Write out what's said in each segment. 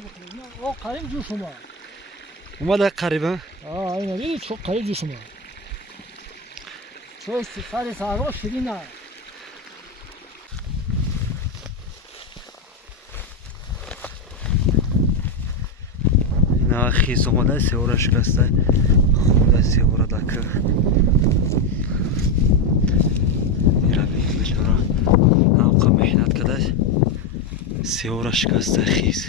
بکنیم. او قریب جو شما. اومده قریبا؟ اینا دیدی چه قریب جو شما. چه سر سارا شیرینه. اینا خیس اومده سیورا شکسته. خود سیورا دکه. میره بیم بچارا. همقا محنت کدش. سیورا شکسته خیس.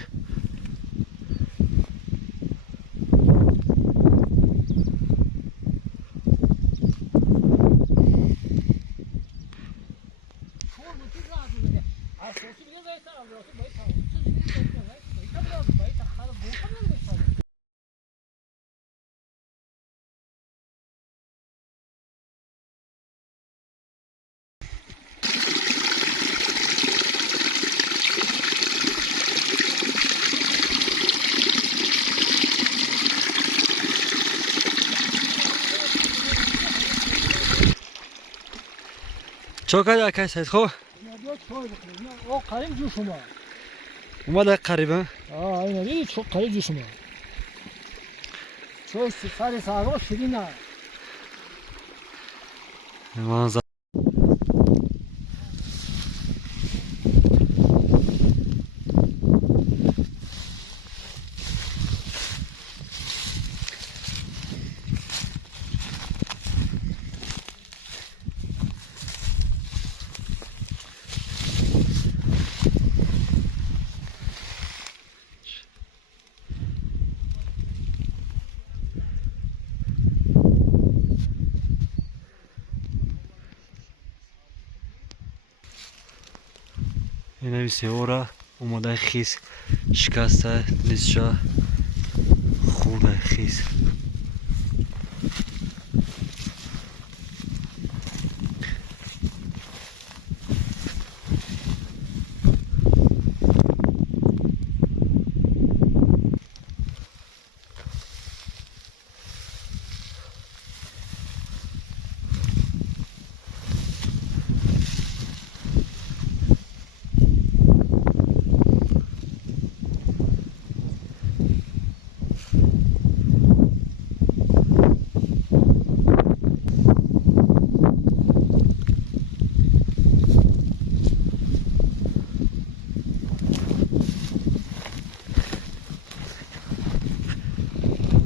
چه کاری اکای سید خوب؟ او قریب جو شما. اومده قریبا؟ اینا دیدی چه قریب جو شما. چه سر سارا شیرینه. منظر اینه سیورا اومده خیس شکسته لیزشا خورده خیس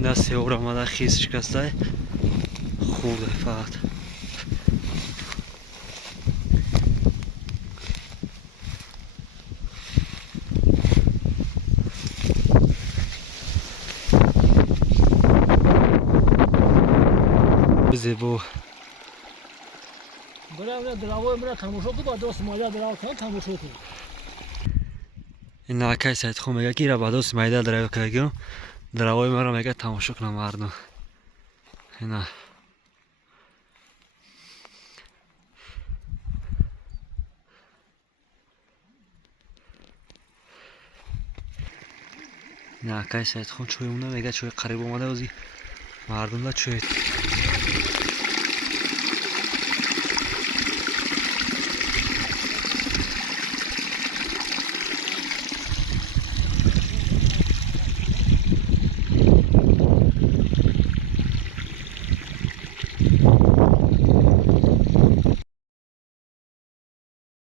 دست سیورا اومده خیس شکسته خورده فقط زیبا برای دراوی برای تماشا کنید با دوست مایه دراوی کنید تماشا کنید. این اکای سید خوب میگه که را با دوست مایده دراوی کنیم دراوی مرا میگه تماشا کنم مردم اینا نه اکای سید خوب چوی اونه میگه چوی قریب اومده وزی مردم دا چوی